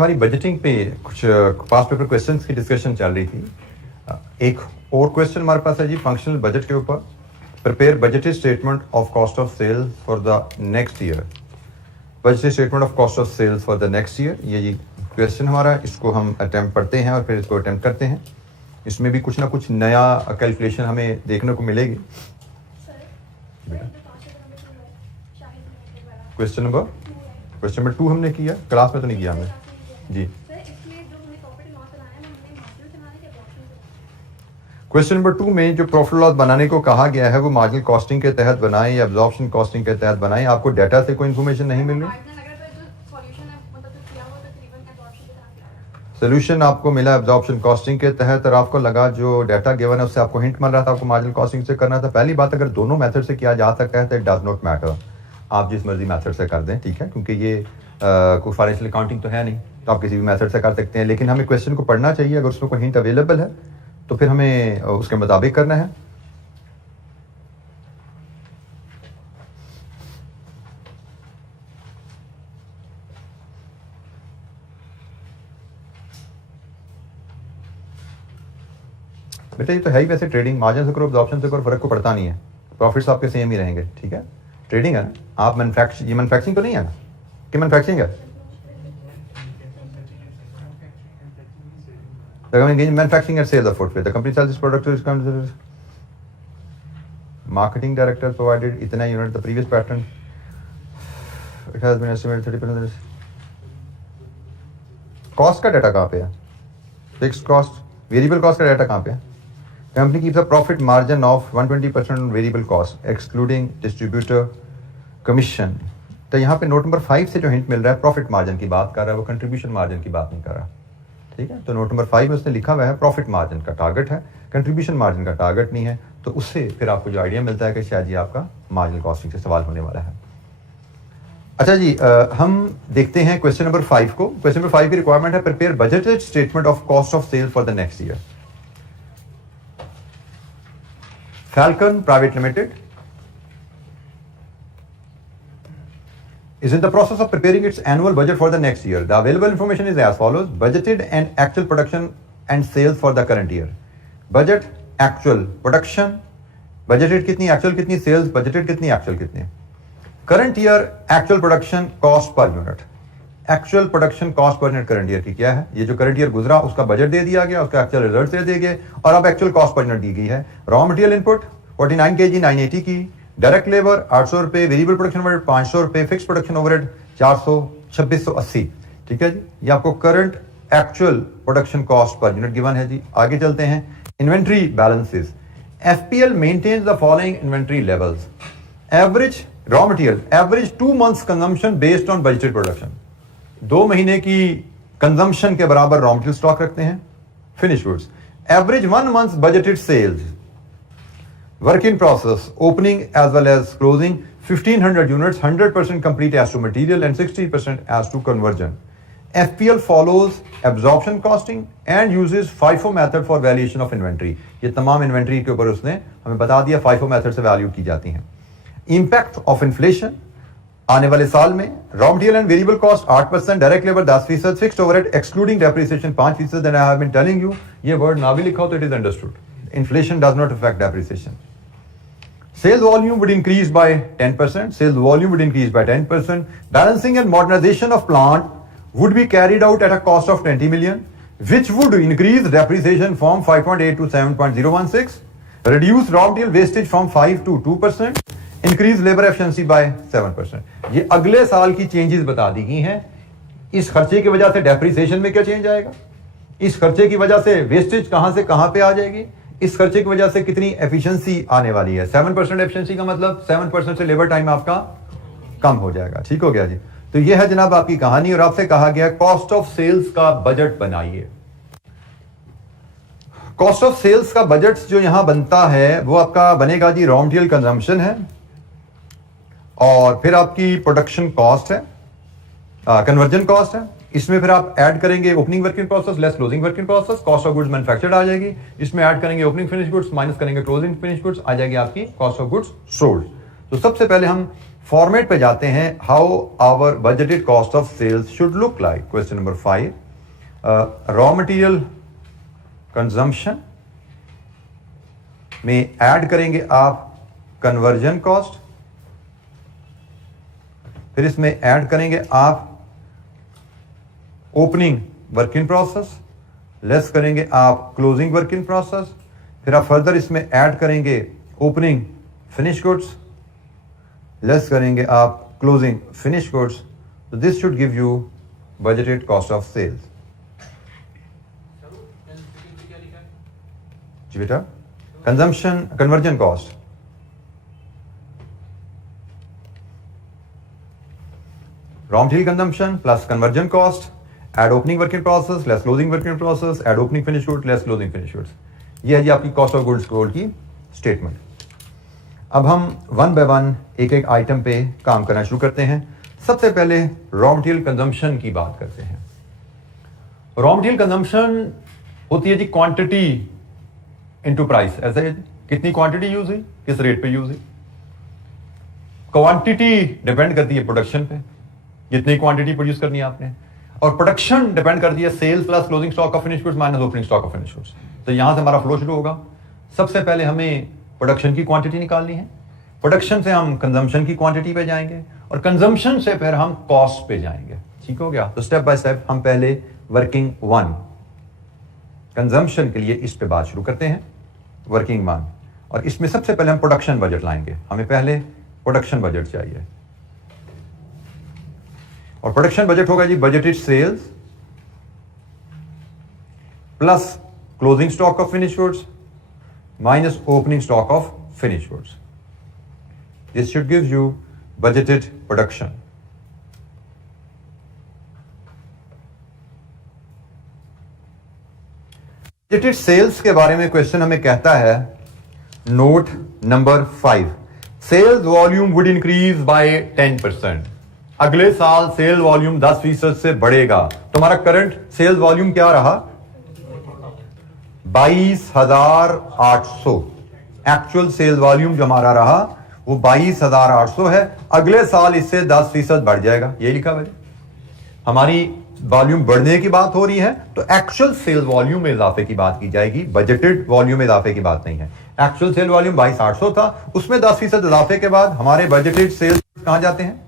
हमारी बजटिंग पे कुछ पास्ट पेपर क्वेश्चंस की डिस्कशन चल रही थी। एक और क्वेश्चन हमारे पास है जी फंक्शनल बजट के ऊपर। Prepare budgeted statement of cost of sales for the next year. Budgeted statement of cost of sales for the next year, ये जी क्वेश्चन हमारा। इसको हम अटैम्प्ट पढ़ते हैं और फिर इसको अटैम्प्ट करते हैं। इसमें भी कुछ ना कुछ नया कैलकुलेशन हमें देखने को मिलेगी। क्वेश्चन नंबर 2 हमने किया, क्लास में तो नहीं किया हमने जी। क्वेश्चन नंबर 2 में जो प्रॉफिट लॉस बनाने को कहा गया है वो मार्जिनल कॉस्टिंग के तहत बनाएं या एब्जॉर्प्शन कॉस्टिंग के तहत बनाएं। आपको डाटा से कोई इन्फॉर्मेशन नहीं मिल रही। सोल्यूशन आपको मिला एब्जॉर्प्शन कॉस्टिंग के तहत और आपको लगा जो डाटा गिवन है उससे आपको हिंट मिल रहा था आपको मार्जिनल कॉस्टिंग से करना था। पहली बात, अगर दोनों मेथड से किया जा सकता है तो इट डज नॉट मैटर, आप जिस मर्जी मेथड से कर दें, ठीक है, क्योंकि ये कोई फाइनेंशियल अकाउंटिंग तो है नहीं, तो आप किसी भी मेथड से कर सकते हैं। लेकिन हमें क्वेश्चन को पढ़ना चाहिए, अगर उसमें कोई हिंट अवेलेबल है तो फिर हमें उसके मुताबिक करना है। बेटा ये तो है ही, वैसे ट्रेडिंग मार्जिन से करो एब्जॉर्प्शन से करो फर्क को पड़ता नहीं है, प्रॉफिट्स आपके सेम ही रहेंगे, ठीक है। ट्रेडिंग है ना, आप मैन्युफैक्चरिंग तो नहीं है ना कि मैन्युफैक्चरिंग है? The company engaged in manufacturing and sales of footwear. The company sells its product to its customers. Marketing director provided इतना unit the previous pattern. It has been estimated 30%. Cost का data कहाँ पे है? Fixed cost, variable cost का data कहाँ पे है? Company keeps a profit margin of 120% on variable cost, excluding distributor commission. तो यहाँ पे नोट नंबर 5 से जो हिंट मिल रहा है प्रॉफिट मार्जिन की बात कर रहा है, वो कंट्रीब्यूशन मार्जिन की बात नहीं कर रहा, ठीक है। तो नोट नंबर 5 में उसने लिखा हुआ है प्रॉफिट मार्जिन का टारगेट है, कंट्रीब्यूशन मार्जिन का टारगेट नहीं है। तो उससे फिर आपको जो आइडिया मिलता है कि शायद ये आपका मार्जिनल कॉस्टिंग से सवाल होने वाला है। अच्छा जी, हम देखते हैं क्वेश्चन नंबर 5 को। क्वेश्चन नंबर 5 की रिक्वायरमेंट है prepare budgeted statement of cost of sale for the next year. Falcon private limited is in the process of preparing its annual budget for the next year. The available information is as follows: budgeted and actual production and sales for the current year. Budget, actual production, budgeted कितनी, actual कितनी, sales budgeted कितनी, actual कितनी. Current year actual production cost per unit. Actual production cost per unit current year की क्या है? ये जो current year गुजरा उसका बजट दे दिया गया, उसका actual रिजल्ट दे दिए गए और अब actual cost per unit दी गई है। Raw material input 49 kg 980 की, डायरेक्ट लेबर 800 रुपए, वेरिएबल प्रोडक्शन ओवरहेड 500 रुपए, फिक्स प्रोडक्शन ओवरहेड 400, 2680, ठीक है जी। ये आपको current actual production cost per unit given है जी। आगे चलते हैं, inventory balances. FPL maintains the following inventory levels. Average raw material, average 2 months consumption based on budgeted production. 2 महीने की कंजम्पशन के बराबर रॉ मटेरियल स्टॉक रखते हैं। Finish goods, average 1 month budgeted sales. Work in process, opening as well as closing 1500 units, 100% complete as to material and 60% as to conversion. FPL follows absorption costing and uses FIFO method for valuation of inventory. ये तमाम inventory के ऊपर उसने हमें बता दिया FIFO method से value की जाती हैं। Impact of inflation, आने वाले साल में raw material and variable cost 8%, direct labor 10%, fixed overhead excluding depreciation 5%. Then I have been telling you, ये word ना भी लिखा हो तो it is understood. Inflation does not affect depreciation. Sales volume would increase by 10%. Sales volume would increase by 10%. Balancing and modernization of plant would be carried out at a cost of 20 million, which would increase depreciation from 5.8 to 7.016, reduce raw material wastage from 5 to 2%, increase labor efficiency by 7%. ये अगले साल की changes बता दी गई हैं। इस खर्चे की वजह से डेप्रिसिएशन में क्या चेंज आएगा, इस खर्चे की वजह से वेस्टेज कहां से कहां पे आ जाएगी, इस खर्चे की वजह से कितनी एफिशिएंसी आने वाली है। 7% एफिशिएंसी का मतलब 7% से लेबर टाइम आपका कम हो जाएगा, ठीक हो गया जी। तो यह है जनाब आपकी कहानी और आपसे कहा गया कॉस्ट ऑफ सेल्स का बजट बनाइए। कॉस्ट ऑफ सेल्स का बजट जो यहां बनता है वो आपका बनेगा जी, रॉ मटेरियल कंजम्पशन है और फिर आपकी प्रोडक्शन कॉस्ट है, कन्वर्जन कॉस्ट है। इसमें फिर आप ऐड करेंगे opening work in process less closing work in process, cost of goods manufactured आ जाएगी। इसमें ऐड करेंगे ओपनिंग फिनिश गुड्स माइनस करेंगे क्लोजिंग फिनिश गुड्स, आ जाएगी आपकी कॉस्ट ऑफ गुड्स सोल्ड। तो सबसे पहले हम फॉर्मेट पे जाते हैं, how our budgeted cost of sales should look like. Question number 5, raw material consumption में ऐड करेंगे आप कन्वर्जन कॉस्ट, फिर इसमें ऐड करेंगे आप opening work in process, less करेंगे आप क्लोजिंग वर्क इन प्रोसेस, फिर आप फर्दर इसमें ऐड करेंगे ओपनिंग फिनिश गुड्स, लेस करेंगे आप क्लोजिंग फिनिश गुड्स। तो this should give you budgeted cost of sales. जी बेटा, consumption conversion cost, raw material consumption plus conversion cost, add opening work in process less closing work in process, add opening finish good less closing finish goods. ये है जी आपकी cost of goods sold की statement. अब हम one by one एक एक item पे काम करना शुरू करते हैं। सबसे पहले रॉ मटेरियल कंजम्पशन की बात करते हैं। रॉ मटेरियल कंजम्पशन होती है जी क्वांटिटी इनटू प्राइस। ऐसा है, कितनी क्वांटिटी यूज हुई, किस रेट पे यूज हुई। क्वांटिटी डिपेंड करती है प्रोडक्शन पे, जितनी क्वांटिटी प्रोड्यूस करनी है आपने, और प्रोडक्शन डिपेंड करती है sales plus closing stock of finish goods minus opening stock of finish goods. तो यहां से हमारा फ्लो शुरू होगा। सबसे पहले हमें प्रोडक्शन की क्वांटिटी निकालनी है, प्रोडक्शन से हम कंजम्पशन की क्वांटिटी पे जाएंगे, और कंजम्पशन से फिर हम कॉस्ट पे जाएंगे। ठीक हो गया। तो स्टेप बाय स्टेप हम पहले वर्किंग वन कंजम्पशन के लिए इस पे बात शुरू करते हैं। वर्किंग वन, और इसमें सबसे पहले हम प्रोडक्शन बजट लाएंगे। हमें पहले प्रोडक्शन बजट चाहिए, और प्रोडक्शन बजट होगा जी budgeted sales plus closing stock of finish goods minus opening stock of finish goods. This should give you budgeted production. Budgeted sales के बारे में क्वेश्चन हमें कहता है, note number 5, sales volume would increase by 10%। अगले साल सेल वॉल्यूम 10% से बढ़ेगा। तुम्हारा करंट सेल्स वॉल्यूम क्या रहा, 22,800। एक्चुअल सेल्स वॉल्यूम जो हमारा रहा वो 22,800 है। अगले साल इससे 10% बढ़ जाएगा, ये लिखा हुआ है। हमारी वॉल्यूम बढ़ने की बात हो रही है, तो एक्चुअल सेल्स वॉल्यूम में इजाफे की बात की जाएगी, बजटेड वॉल्यूम में इजाफे की बात नहीं है। एक्चुअल सेल वॉल्यूम 22,800 था, उसमें 10% इजाफे के बाद हमारे बजटेड सेल्स कहां जाते हैं,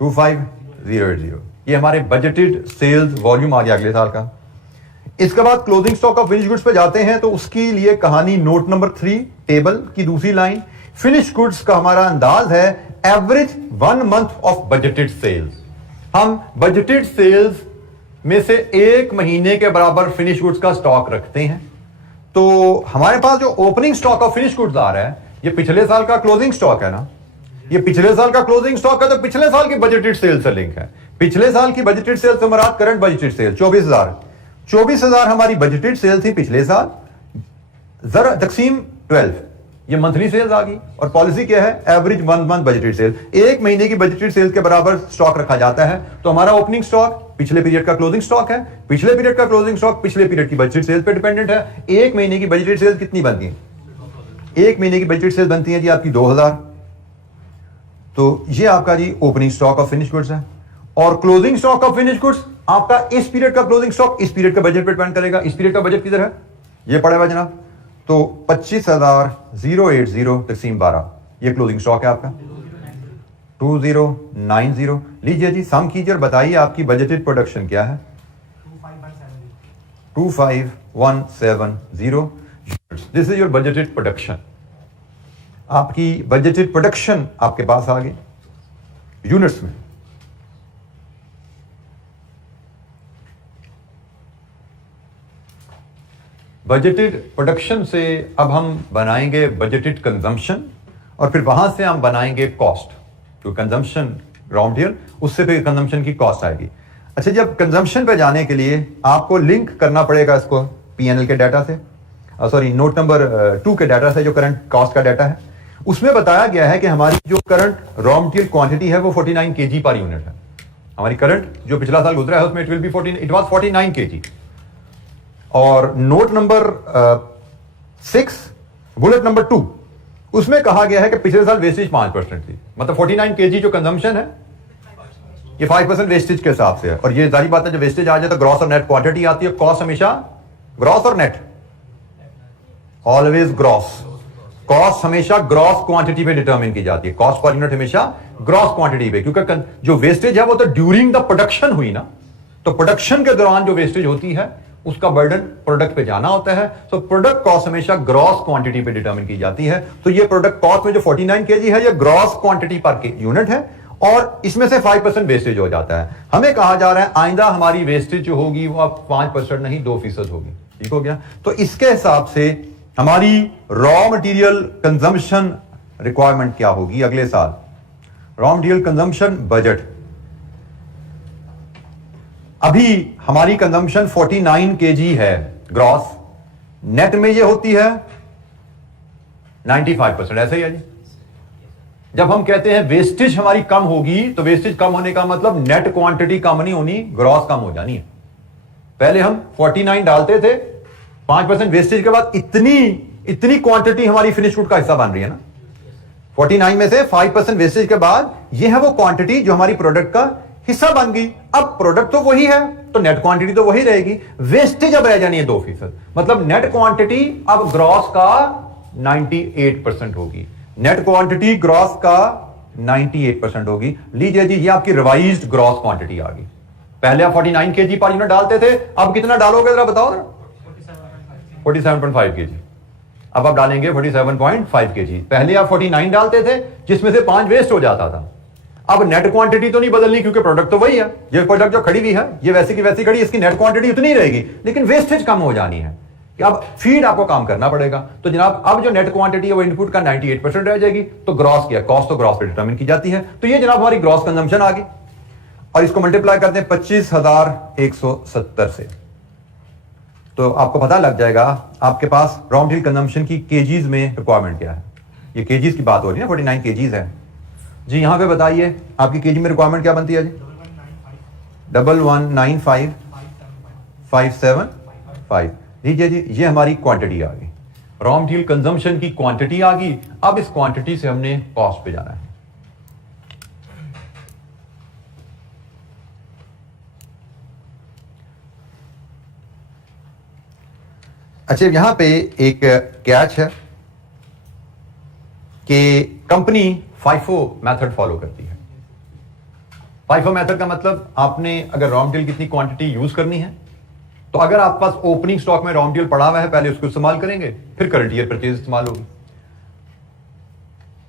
25,080। ये हमारे बजटेड सेल्स वॉल्यूम आ गया अगले साल का। इसके बाद closing stock of finish goods पे जाते हैं, तो उसके लिए कहानी नोट नंबर 3 टेबल की दूसरी लाइन। फिनिश गुड्स का हमारा अंदाज है average 1 month of budgeted sales. हम बजटेड सेल्स में से 1 महीने के बराबर फिनिश गुड्स का स्टॉक रखते हैं। तो हमारे पास जो opening stock of finish goods आ रहा है, ये पिछले साल का क्लोजिंग स्टॉक है ना, ये पिछले साल का क्लोजिंग स्टॉक है, तो पिछले साल की बजटेड सेल से लिंक है। पिछले साल की बजटेड सेल से मुराद करंट बजटेड सेल 24,000 हमारी बजटेड सेल थी पिछले साल। जरा तकसीम 12, ये मंथली सेल्स आ गई, और पॉलिसी क्या है, एवरेज 1 मंथ बजटेड सेल। 1 महीने की बजटेड सेल के बराबर स्टॉक रखा जाता है। तो हमारा ओपनिंग स्टॉक पिछले पीरियड का क्लोजिंग स्टॉक है, पिछले पीरियड का क्लोजिंग स्टॉक पिछले पीरियड की बजटेड सेल पे डिपेंडेंट है। 1 महीने की बजटेड सेल कितनी बनती है, 1 महीने की बजटेड सेल बनती है जी आपकी 2,000। तो ये आपका जी opening stock of finish goods है, और closing stock of finish goods आपका इस पीरियड का क्लोजिंग स्टॉक इस पीरियड का बजट पे डिपेंड करेगा। इस पीरियड का बजट किधर है, ये पड़ा हुआ जनाब, तो 25,080 तकसीम 12, ये क्लोजिंग स्टॉक है आपका 2090। लीजिए जी सम कीजिए और बताइए आपकी बजटेड प्रोडक्शन क्या है, 25,170। This is your budgeted production. आपकी बजटेड प्रोडक्शन आपके पास आ गई यूनिट्स में। बजटेड प्रोडक्शन से अब हम बनाएंगे बजटेड कंजम्पशन, और फिर वहां से हम बनाएंगे कॉस्ट। तो कंजम्पशन रॉ मटेरियल, उससे फिर कंजम्पशन की कॉस्ट आएगी। अच्छा, जब कंजम्पशन पे जाने के लिए आपको लिंक करना पड़ेगा इसको पीएनएल के डाटा से, सॉरी नोट नंबर 2 के डाटा से, जो करंट कॉस्ट का डाटा है। उसमें बताया गया है कि हमारी जो करंट रॉ मटेरियल क्वांटिटी है वो 49 kg पर यूनिट है। हमारी करंट जो पिछला साल गुजरा है उसमें इट वाज 49 kg। और नोट नंबर 6 बुलेट नंबर 2, उसमें कहा गया है कि पिछले साल वेस्टेज 5% थी, मतलब 49 kg जो कंजम्पशन है ये 5% वेस्टेज के हिसाब से है। और ये जारी बात है, जब वेस्टेज आ जाए तो ग्रॉस और नेट क्वांटिटी आती है। कॉस्ट हमेशा ग्रॉस और नेट, ऑलवेज ग्रॉस। कॉस्ट हमेशा ग्रॉस क्वांटिटी पे डिटरमिन की जाती है, कॉस्ट पर यूनिट हमेशा ग्रॉस क्वांटिटी पे, क्योंकि जो वेस्टेज है वो तो ड्यूरिंग द प्रोडक्शन हुई ना, तो प्रोडक्शन के दौरान जो वेस्टेज होती है उसका बर्डन प्रोडक्ट पे जाना होता है। तो प्रोडक्ट कॉस्ट हमेशा ग्रॉस क्वांटिटी पे डिटरमिन की जाती है। तो ये प्रोडक्ट कॉस्ट में जो 49 kg है ये ग्रॉस क्वांटिटी पर यूनिट है, और इसमें से 5% वेस्टेज हो जाता है। हमें कहा जा रहा है आइंदा हमारी वेस्टेज जो होगी वो अब 5% नहीं 2% होगी। ठीक हो गया। तो इसके हिसाब से हमारी रॉ मटेरियल कंजम्पशन रिक्वायरमेंट क्या होगी अगले साल। रॉ मटेरियल कंजम्पशन बजट, अभी हमारी कंजम्पशन 49 kg है ग्रॉस, नेट में ये होती है 95%, ऐसा ही है जी। जब हम कहते हैं वेस्टेज हमारी कम होगी, तो वेस्टेज कम होने का मतलब नेट क्वांटिटी कम नहीं होनी, ग्रॉस कम हो जानी है। पहले हम 49 डालते थे, 5% वेस्टेज के बाद इतनी क्वांटिटी हमारी फिनिश गुड का हिस्सा बन रही है ना। 49 में से 5% वेस्टेज के बाद ये है वो क्वांटिटी जो हमारी प्रोडक्ट का हिस्सा बन गई। अब प्रोडक्ट तो वही है, तो नेट क्वांटिटी तो वही रहेगी, वेस्टेज अब रह जानी है 2%। मतलब नेट क्वांटिटी अब ग्रॉस का 98% होगी, नेट क्वांटिटी ग्रॉस का 98% होगी। लीजिए जी, ये आपकी रिवाइज्ड ग्रॉस क्वांटिटी आ गई। पहले आप 49 kg पर यूनिट डालते थे, अब कितना डालोगे जरा बताओ ना। 47.5 kg। अब आप डालेंगे 47.5 kg। पहले आप 49 डालते थे जिसमें से 5 वेस्ट हो जाता था। अब नेट क्वांटिटी तो नहीं बदलनी क्योंकि प्रोडक्ट तो वही है। ये प्रोडक्ट जो खड़ी हुई है ये वैसी की वैसी खड़ी, इसकी नेट क्वांटिटी उतनी ही रहेगी, लेकिन वेस्टेज कम हो जानी है कि अब फीड आपको काम करना पड़ेगा। तो जनाब अब जो नेट क्वांटिटी है वो इनपुट का 98% रह जाएगी, तो ग्रॉस क्या, कॉस्ट तो ग्रॉस पे डिटरमिन की जाती है। तो ये जनाब हमारी ग्रॉस कंजम्पशन आ गई, और इसको मल्टीप्लाई करते हैं 25,170 से, तो आपको पता लग जाएगा आपके पास रॉ मटेरियल कंजम्पशन की केजीज में रिक्वायरमेंट क्या है। ये केजीज की बात हो रही है, 49 केजीज है जी। यहां पे बताइए आपकी केजी में रिक्वायरमेंट क्या बनती है जी। 1195,575। लीजिए जी, ये हमारी क्वांटिटी आ गई, रॉ मटेरियल कंजम्पशन की क्वांटिटी आ गई। अब इस क्वांटिटी से हमने कॉस्ट पे जाना है। अच्छा, यहां पे एक कैच है कि कंपनी FIFO मेथड फॉलो करती है। FIFO मेथड का मतलब आपने अगर रॉ मटेरियल कितनी क्वांटिटी यूज करनी है, तो अगर आपके पास ओपनिंग स्टॉक में रॉ मटेरियल पड़ा हुआ है पहले उसको इस्तेमाल करेंगे, फिर करंट ईयर परचेज इस्तेमाल होगी।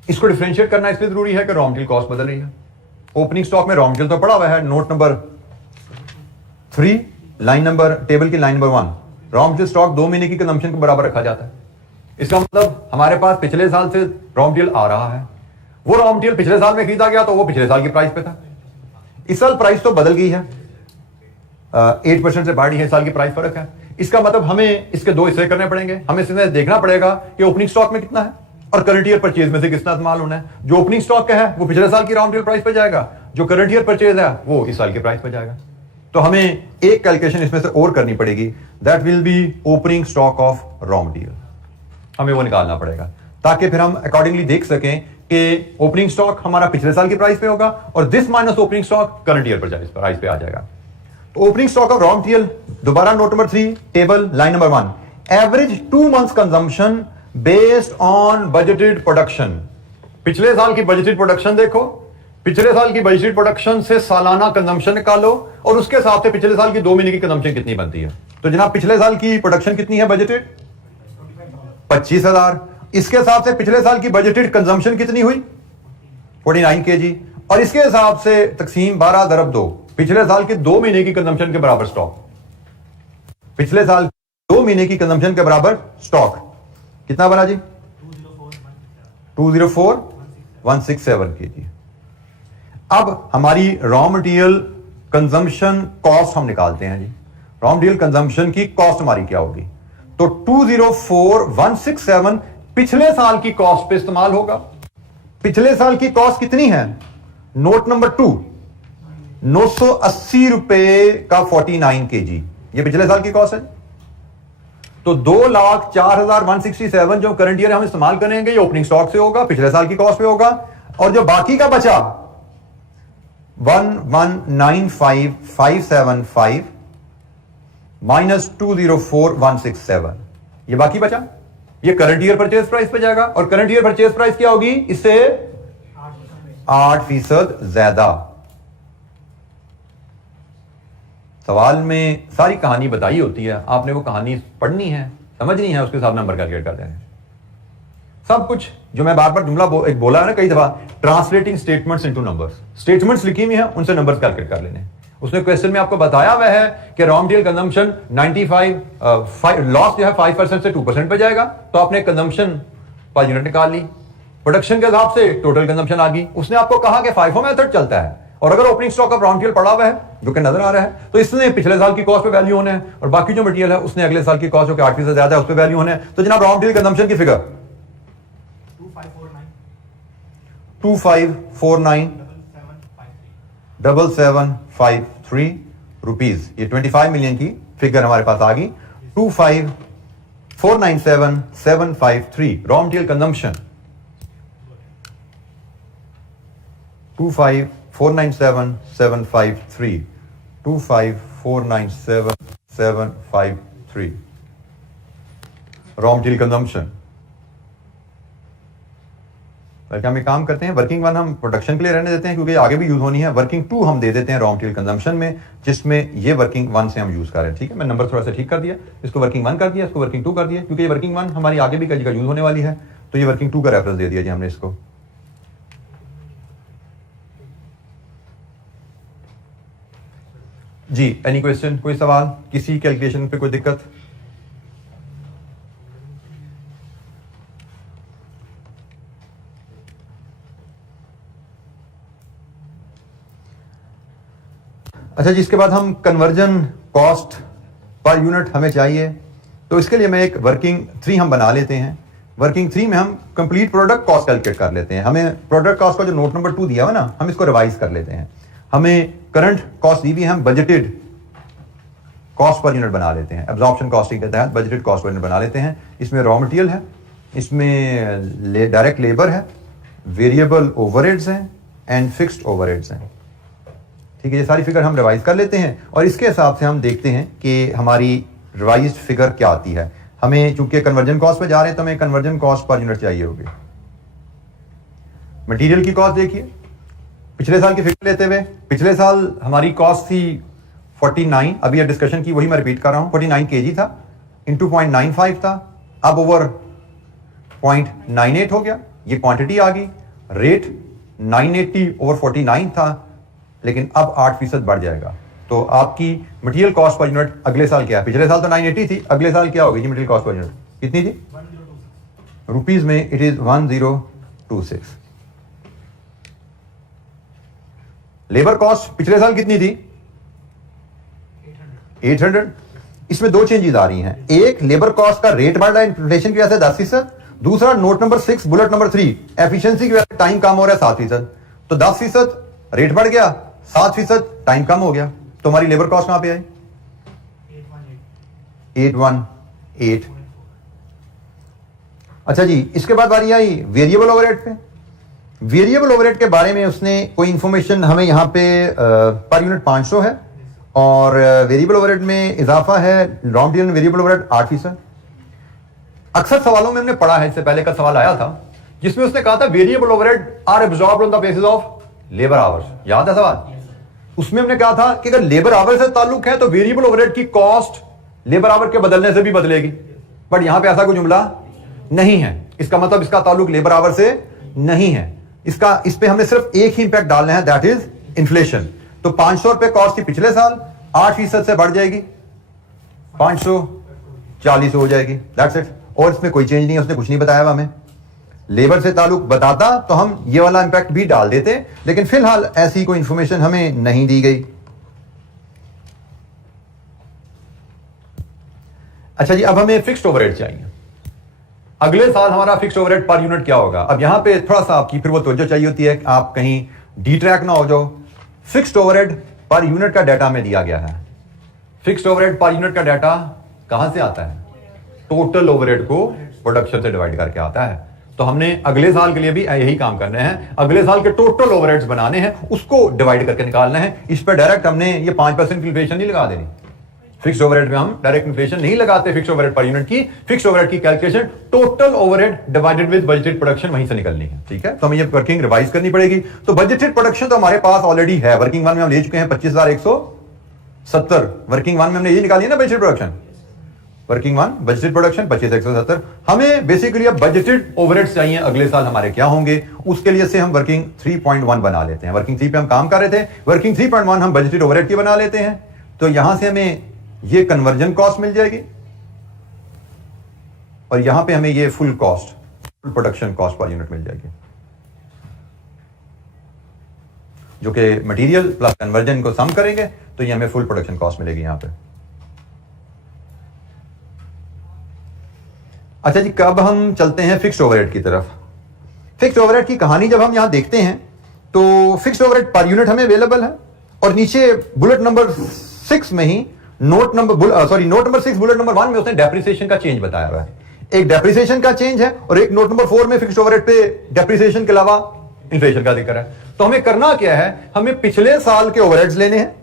इसको डिफरेंशिएट करना इसलिए जरूरी है कि रॉ मटेरियल कॉस्ट बदल रही है। ओपनिंग स्टॉक में रॉ मटेरियल तो पड़ा हुआ है, note number 3 line number table की line number 1, raw material stock 2 महीने की कंजम्पशन के बराबर रखा जाता है। इसका मतलब हमारे पास पिछले साल से रॉ मटेरियल आ रहा है, वो रॉ मटेरियल पिछले साल में खरीदा गया तो वो पिछले साल की प्राइस पे था। इस साल प्राइस तो बदल गई है, 8% से बढ़ी है, इस साल की प्राइस फर्क है। इसका मतलब हमें इसके 2 हिस्से करने पड़ेंगे। हमें इसमें देखना पड़ेगा कि ओपनिंग स्टॉक में कितना है और करंट ईयर परचेज में से कितना इस्तेमाल होना है। जो ओपनिंग स्टॉक का है वो पिछले साल की रॉ मटेरियल प्राइस पे जाएगा, जो करंट ईयर परचेज है वो इस साल की प्राइस पे जाएगा। तो हमें एक कैलकुलेशन इसमें से और करनी पड़ेगी, that will be opening stock of raw material. हमें वो निकालना पड़ेगा ताकि फिर हम अकॉर्डिंगली देख सकें कि ओपनिंग स्टॉक हमारा पिछले साल की प्राइस पे होगा और this minus opening stock current year price पे आ जाएगा। तो opening stock of raw material, दोबारा note number 3 table line number 1, average 2 months consumption based on budgeted production. पिछले साल की बजटेड प्रोडक्शन देखो, पिछले साल की बजटेड प्रोडक्शन से सालाना कंजम्पशन निकालो और उसके साथ से पिछले साल की 2 महीने की कंजम्पशन कितनी बनती है। तो जनाब पिछले साल की प्रोडक्शन कितनी है बजटेड, 25,000। इसके हिसाब से पिछले साल की बजटेड कंजम्पशन कितनी हुई, 49 kg, और इसके हिसाब से तकसीम 12 × 2, पिछले साल के 2 महीने की कंजम्पशन के बराबर स्टॉक। पिछले साल 2 महीने की कंजम्पशन के बराबर स्टॉक कितना बना जी, 204,167 kg। अब हमारी रॉ मटेरियल कंजम्पशन कॉस्ट हम निकालते हैं जी। रॉ मटेरियल कंजम्पशन की कॉस्ट हमारी क्या होगी, तो 204,167 पिछले साल की कॉस्ट पे इस्तेमाल होगा। पिछले साल की कॉस्ट कितनी है, नोट नंबर 2, 980 रुपए का 49 kg, ये पिछले साल की कॉस्ट है। तो 2,04,167 जो करंट ईयर हम इस्तेमाल करेंगे ये ओपनिंग स्टॉक से होगा, पिछले साल की कॉस्ट पे होगा। और जो बाकी का बचा 1,195,575 माइनस 204,167, ये बाकी बचा, ये करंट ईयर परचेज प्राइस पे जाएगा। और करंट ईयर परचेज प्राइस क्या होगी? इससे 8% ज्यादा। सवाल में सारी कहानी बताई होती है, आपने वो कहानी पढ़नी है, समझनी है, उसके साथ नंबर कैलकुलेट करते हैं। सब कुछ जो मैं बार बार जुमला बोला है ना कई दफा, translating statements into numbers. Statements लिखी हुई है, उनसे नंबर्स कैलकुलेट कर लेने। उसने क्वेश्चन में आपको बताया हुआ है कि रॉ मटेरियल कंजम्पशन 95 लॉस जो है 5% से 2% पे जाएगा, तो आपने कंजम्पशन पर यूनिट निकाल ली, प्रोडक्शन के हिसाब से टोटल कंजम्पशन आ गई। उसने आपको कहा कि FIFO मेथड चलता है, और अगर opening stock of raw material पड़ा हुआ है जो कि नजर आ रहा है, तो इसने पिछले साल की कॉस्ट पे वैल्यू होना है, और बाकी जो मटेरियल है उसने अगले साल की कॉस्ट जो कि 8% ज्यादा है उस पे वैल्यू होना है। तो जनाब रॉ मटेरियल कंजम्पशन की फिगर 2549,753 रुपीज, ये 25 मिलियन की फिगर हमारे पास आ गई। 25,497,753 raw material consumption, 25,497,753, 25,497,753 raw material consumption. बल्कि हम एक काम करते हैं, वर्किंग 1 हम प्रोडक्शन के लिए रहने देते हैं क्योंकि आगे भी यूज होनी है। वर्किंग 2 हम दे देते हैं रॉ मटेरियल कंजम्पशन में, जिसमें ये वर्किंग 1 से हम यूज कर रहे हैं। ठीक है, मैं नंबर थोड़ा सा ठीक कर दिया, इसको वर्किंग 1 कर दिया, इसको वर्किंग 2 कर दिया, क्योंकि ये वर्किंग 1 हमारी आगे भी कई जगह यूज होने वाली है, तो ये वर्किंग 2 का रेफरेंस दे दिया जी हमने इसको। जी, एनी क्वेश्चन, कोई सवाल, किसी कैलकुलेशन पे कोई दिक्कत? अच्छा जी, इसके बाद हम कन्वर्जन कॉस्ट पर यूनिट हमें चाहिए, तो इसके लिए मैं एक वर्किंग 3 हम बना लेते हैं। वर्किंग 3 में हम कंप्लीट प्रोडक्ट कॉस्ट कैलकुलेट कर लेते हैं। हमें प्रोडक्ट कॉस्ट का जो नोट नंबर 2 दिया हुआ ना, हम इसको रिवाइज कर लेते हैं। हमें करंट कॉस्ट दी हुई है, हम बजटेड कॉस्ट पर यूनिट बना लेते हैं। एब्जॉर्प्शन कॉस्टिंग के तहत बजटेड कॉस्ट पर यूनिट बना लेते हैं। इसमें रॉ मटेरियल है, इसमें डायरेक्ट लेबर है, वेरिएबल ओवरहेड्स हैं एंड फिक्स्ड ओवरहेड्स हैं। ठीक है, ये सारी फिगर हम रिवाइज कर लेते हैं और इसके हिसाब से हम देखते हैं कि हमारी रिवाइज्ड फिगर क्या आती है। हमें चूंकि कन्वर्जन कॉस्ट पे जा रहे हैं तो हमें कन्वर्जन कॉस्ट पर यूनिट चाहिए होगी। मटेरियल की कॉस्ट देखिए, पिछले साल की फिगर लेते हुए, पिछले साल हमारी कॉस्ट थी 49, अभी ये डिस्कशन की वही मैं रिपीट कर रहा हूं, 49 kg था, इंटू 0.95 था, अब ओवर 0.98 हो गया, ये क्वांटिटी आ गई। रेट 980 ओवर 49 था, लेकिन अब 8% बढ़ जाएगा। तो आपकी मटेरियल कॉस्ट पर यूनिट अगले साल क्या है? पिछले साल तो 980 थी, अगले साल क्या होगी जी मटेरियल कॉस्ट पर यूनिट? कितनी थी? रुपीज में इट इज 1026। लेबर कॉस्ट पिछले साल कितनी थी? 800। इसमें 2 चेंजेस आ रही हैं, एक लेबर कॉस्ट का रेट बढ़ रहा है इन्फ्लेशन की वजह से 10%, दूसरा note number 6 bullet number 3 efficiency की वजह से टाइम कम हो रहा है 7%। तो 10% रेट बढ़ गया, 7% टाइम कम हो गया, तो हमारी लेबर कॉस्ट कहां पे आई? 818। अच्छा जी, इसके बाद बारी आई वेरिएबल ओवरहेड पे। वेरिएबल ओवरहेड के बारे में उसने कोई इंफॉर्मेशन हमें यहां पे पर यूनिट 500 है और वेरिएबल ओवरहेड में इजाफा है रॉ मटेरियल वेरिएबल ओवरहेड 8%। अक्सर सवालों में हमने पढ़ा है, इससे पहले का सवाल आया था जिसमें उसने कहा था variable overhead are absorbed on the basis of labour hours. याद है सवाल? उसमें हमने कहा था कि अगर लेबर आवर से ताल्लुक है तो वेरिएबल ओवरहेड की कॉस्ट लेबर आवर के बदलने से भी बदलेगी, बट यहां पे ऐसा कोई जुमला नहीं है। इसका मतलब इसका ताल्लुक लेबर आवर से नहीं है, इसका इस पे हमने सिर्फ एक ही इंपैक्ट डालना है, दैट इज इन्फ्लेशन। तो 500 रुपए कॉस्ट थी पिछले साल, 8% से बढ़ जाएगी, 540 हो जाएगी, दैट्स इट। और इसमें कोई चेंज नहीं है, उसने कुछ नहीं बताया हमें। लेबर से ताल्लुक बताता तो हम ये वाला इंपैक्ट भी डाल देते, लेकिन फिलहाल ऐसी कोई इंफॉर्मेशन हमें नहीं दी गई। अच्छा जी, अब हमें फिक्स्ड ओवरहेड चाहिए। अगले साल हमारा फिक्स्ड ओवरहेड पर यूनिट क्या होगा? अब यहां पे थोड़ा सा आपकी फिर वो तवज्जो चाहिए होती है कि आप कहीं डी ट्रैक ना हो जाओ। फिक्स्ड ओवरहेड पर यूनिट का डाटा में दिया गया है। फिक्स्ड ओवरहेड पर यूनिट का डाटा कहां से आता है? टोटल ओवरहेड को प्रोडक्शन से डिवाइड करके आता है। तो हमने अगले साल के लिए भी यही काम करने हैं, अगले साल के टोटल ओवरहेड्स बनाने हैं, उसको डिवाइड करके निकालना है। इस पर डायरेक्ट हमने ये 5% की इन्फ्लेशन नहीं लगा देनी। फिक्स ओवरहेड में हम डायरेक्ट इन्फ्लेशन नहीं लगाते, फिक्स ओवरहेड पर यूनिट की। फिक्स ओवरहेड की calculation total overhead divided with budgeted production वहीं से निकलनी है, ठीक है। तो हमें ये वर्किंग रिवाइज करनी पड़ेगी। तो बजटेड प्रोडक्शन तो हमारे पास ऑलरेडी है, वर्किंग वन में हम ले चुके हैं 25,170। वर्किंग वन में हमने ये निकाली है ना budgeted production, working one budgeted production 25,170। हमें बेसिकली अब बजटेड ओवरहेड्स चाहिए अगले साल हमारे क्या होंगे, उसके लिए से हम वर्किंग 3.1 बना लेते हैं। वर्किंग 3 पे हम काम कर रहे थे, वर्किंग 3.1 हम बजटेड ओवरहेड की बना लेते हैं। तो यहां से हमें ये कन्वर्जन कॉस्ट मिल जाएगी और यहां पे हमें ये full cost, full production cost per unit मिल जाएगी, जो कि मटेरियल प्लस कन्वर्जन को सम करेंगे तो ये हमें फुल प्रोडक्शन कॉस्ट मिलेगी यहां पे। अच्छा जी, कब हम चलते हैं फिक्स्ड ओवरहेड की तरफ। फिक्स्ड ओवरहेड की कहानी जब हम यहां देखते हैं तो फिक्स्ड ओवरहेड पर यूनिट हमें अवेलेबल है और नीचे बुलेट नंबर 6 में ही नोट नंबर 6 बुलेट नंबर 1 में उसने डेप्रिसिएशन का चेंज बताया हुआ है। एक डेप्रिसिएशन का चेंज है और एक नोट नंबर 4 में फिक्स्ड ओवरहेड पे डेप्रिसिएशन के अलावा इन्फ्लेशन का जिक्र है। तो हमें करना क्या है, हमें पिछले साल के ओवरहेड्स लेने हैं,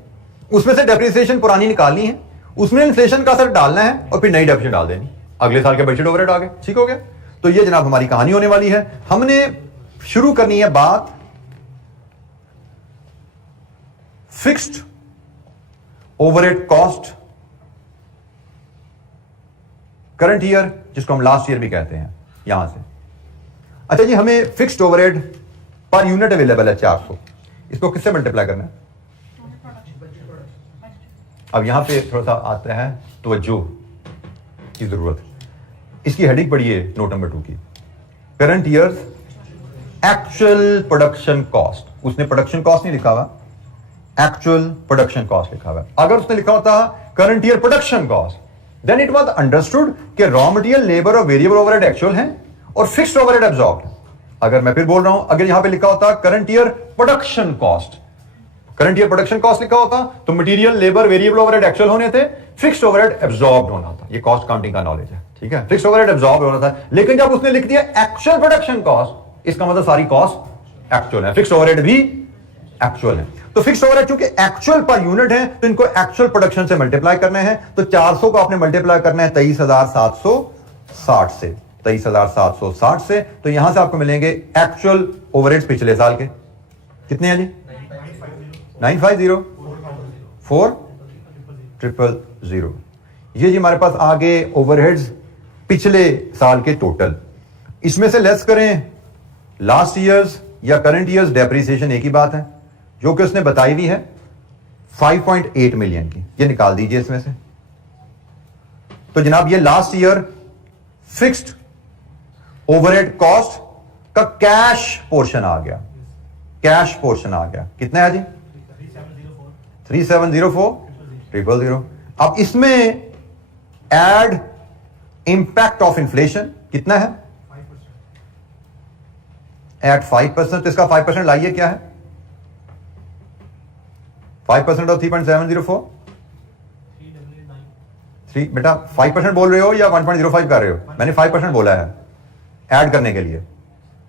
उसमें से डेप्रिसिएशन पुरानी निकालनी है, उसमें इन्फ्लेशन का असर डालना है और फिर नई डेप्रिसिएशन डाल देनी। अगले साल के बजटेड ओवरहेड आ गए, ठीक हो गया। तो ये जनाब हमारी कहानी होने वाली है। हमने शुरू करनी है बात fixed overhead cost current year, जिसको हम लास्ट ईयर भी कहते हैं, यहां से। अच्छा जी, हमें fixed overhead per unit available है 400। इसको किससे मल्टीप्लाई करना है? अब यहां पे थोड़ा सा आता है तवज्जो की जरूरत। इसकी हेडिंग पढ़िए नोट नंबर 2 की, current year actual production cost. उसने प्रोडक्शन कॉस्ट नहीं लिखा हुआ, एक्चुअल प्रोडक्शन कॉस्ट लिखा हुआ है। अगर उसने लिखा होता current year production cost, then it was understood कि रॉ मटेरियल, लेबर और वेरिएबल ओवरहेड एक्चुअल हैं और फिक्स्ड ओवरहेड एब्जॉर्ब्ड है। अगर मैं फिर बोल रहा हूं, अगर यहां पे लिखा होता current year production cost, current year production cost लिखा होता तो material, labour, variable overhead actual होने थे, फिक्स्ड ओवरहेड एब्जॉर्ब्ड होना था। ये कॉस्ट काउंटिंग का नॉलेज है, ठीक है। फिक्स्ड ओवरहेड एब्जॉर्ब होना था, लेकिन जब उसने लिख दिया एक्चुअल प्रोडक्शन कॉस्ट, इसका मतलब सारी कॉस्ट एक्चुअल है, फिक्स्ड ओवरहेड भी एक्चुअल है। तो फिक्स्ड ओवरहेड चूंकि एक्चुअल पर यूनिट है तो इनको एक्चुअल प्रोडक्शन से मल्टीप्लाई करने हैं। तो 400 को आपने मल्टीप्लाई करना है 23,760 से, 23,760 से। तो यहां से आपको मिलेंगे एक्चुअल ओवरहेड्स पिछले साल के कितने हैं जी? 950 4,000। ये जी हमारे पास आगे ओवरहेड्स पिछले साल के टोटल। इसमें से लेस करें लास्ट ईयर्स या करंट ईयर्स डेप्रिसिएशन, एक ही बात है, जो कि उसने बताई हुई है 5.8 मिलियन की। ये निकाल दीजिए इसमें से। तो जनाब ये last year fixed overhead cost का कैश पोर्शन आ गया, कैश पोर्शन आ गया। कितना है जी? 3704,000। अब इसमें एड इंपैक्ट ऑफ इन्फ्लेशन कितना है? एट 5%। तो इसका 5% लाइए, क्या है 5% ऑफ 3.704? 3 बेटा 5% बोल रहे हो या 1.05 कर रहे हो? मैंने 5% बोला है ऐड करने के लिए।